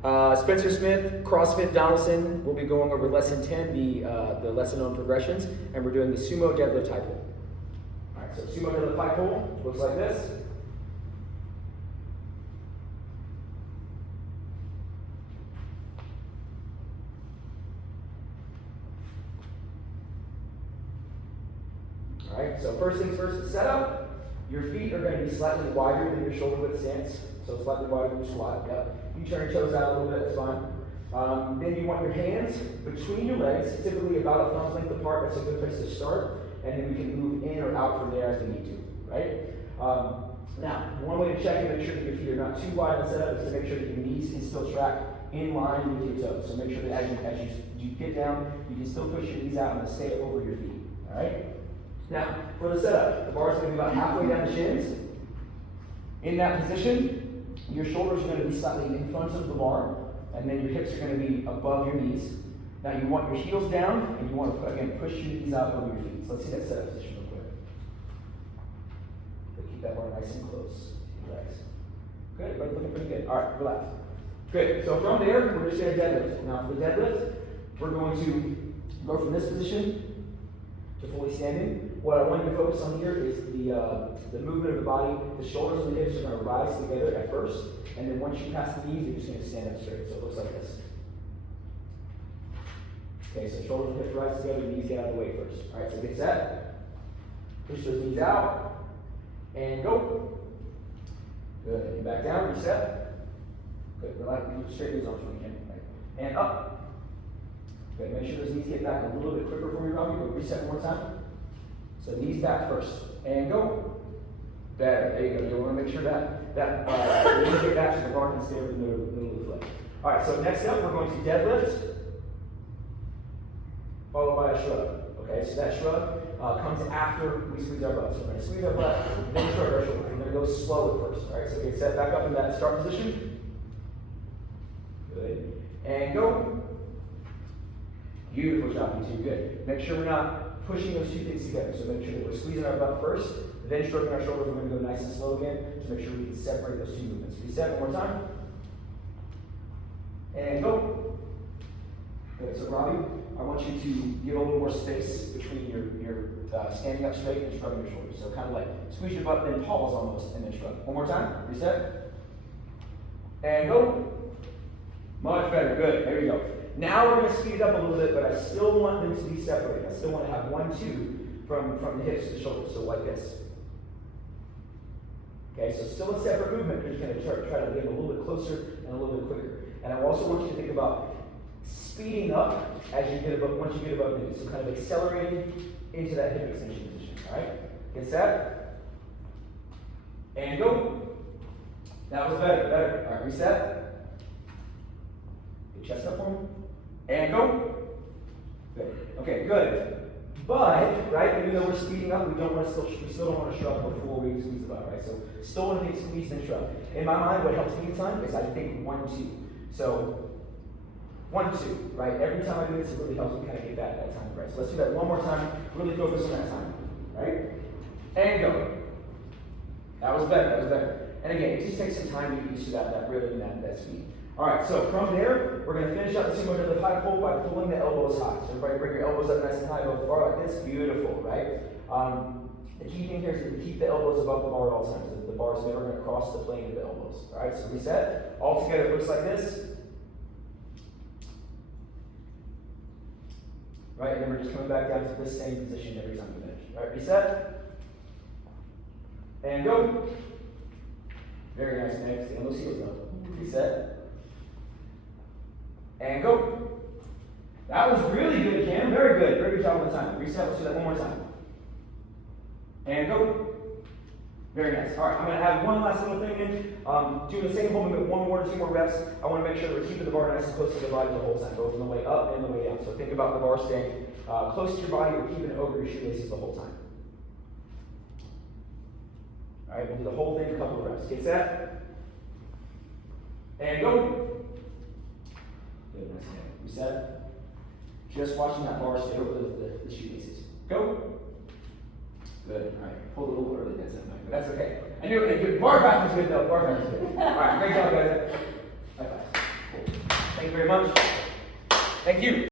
Spencer Smith, CrossFit Donelson, will be going over lesson 10, the lesson on progressions, and we're doing the Sumo deadlift high pull. All right, so Sumo deadlift high pull looks like this. All right, so first things first, the setup. Your feet are going to be slightly wider than your shoulder width stance, so slightly wider than your squat. Yep. You turn your toes out a little bit, that's fine. Then you want your hands between your legs, typically about a thumb's length apart. That's a good place to start, and then we can move in or out from there as we need to, right? Now, one way to check and make sure that your feet are not too wide in the setup is to make sure that your knees can still track in line with your toes. So make sure that as you get down, you can still push your knees out and stay over your feet, all right? Now, for the setup, the bar is going to be about halfway down the shins. In that position, your shoulders are going to be slightly in front of the bar, and then your hips are going to be above your knees. Now, you want your heels down, and you want to, again, push your knees out over your feet. So let's see that setup position real quick. But keep that bar nice and close. Relax. Good, everybody looking pretty good. All right, relax. Good, so from there, we're just going to deadlift. Now, for the deadlift, we're going to go from this position to fully standing. What I want you to focus on here is the movement of the body. The shoulders and the hips are going to rise together at first, and then once you pass the knees, you're just going to stand up straight. So it looks like this. Okay, so shoulders and hips rise together, knees get out of the way first. All right, so get set. Push those knees out, and go. Good, and back down, reset. Good, relax, straighten these arms when you can. Right. And up. Good, make sure those knees get back a little bit quicker for me, Robbie. We'll reset one more time. So knees back first, and go. Better, there you go. You want to make sure that the knees get back to the bar and stay over the middle of the foot. All right, so next up, we're going to deadlift, followed by a shrug. Okay, so that shrug comes after we squeeze our butt. So we're going to squeeze our butt, then shrug our shoulders. We're going to go slow at first. All right, so get set back up in that start position. Good, and go. Beautiful job, you two. Good. Make sure we're not pushing those two things together. So make sure that we're squeezing our butt first, then shrugging our shoulders. We're going to go nice and slow again to make sure we can separate those two movements. Reset one more time. And go. Good. So Robbie, I want you to give a little more space between your standing up straight and shrugging your shoulders. So kind of like squeeze your butt, then pause almost, and then shrug. One more time. Reset. And go. Much better. Good. There you go. Now we're going to speed it up a little bit, but I still want them to be separated. I still want to have 1, 2 from the hips to the shoulders, so like this. Okay, so still a separate movement. You're just going to try to get a little bit closer and a little bit quicker. And I also want you to think about speeding up as you get above, once you get above the knee. So kind of accelerating into that hip extension position. All right, get set. And go. That was better. All right, reset. Get chest up for me. And go. Good. Okay, good. But, right, even though we're speeding up, we still don't want to shrug before we squeeze the butt, right? So still want to think squeeze and shrug. In my mind, what helps me in time is I think 1, 2. So 1, 2, right? Every time I do this, it really helps me kind of get that time right. So let's do that one more time. Really focus on that time, right? And go. That was better. And again, it just takes some time to get used to that rhythm and that speed. All right, so from there, we're going to finish up the Sumo deadlift high pull by pulling the elbows high. So everybody bring your elbows up nice and high above the bar like this. Beautiful, right? The key thing here is that we keep the elbows above the bar at all times. The bar is never going to cross the plane of the elbows. All right, so reset. All together, it looks like this. Right, and then we're just coming back down to this same position every time we finish. All right, reset. And go. Very nice, man. Stay on those heels though. Reset. And go. That was really good, Cam. Very good. Very good job on the time. Reset. Let's do that one more time. And go. Very nice. All right, I'm going to add one last little thing in. Doing the same movement, 1 more to 2 more reps. I want to make sure that we're keeping the bar nice and close to the body the whole time, both on the way up and the way down. So think about the bar staying close to your body. We're keeping it over your shoelaces the whole time. All right, we'll do the whole thing, a couple of reps. Get set. And go. Good, nice. Reset. Just watching that bar stay over the shoelaces. Go. Good. All right. Pulled a little early that time, but that's okay. I knew it. Bar back was good though. Bar back was good. All right. Great job, guys. High five. Cool. Thank you very much. Thank you.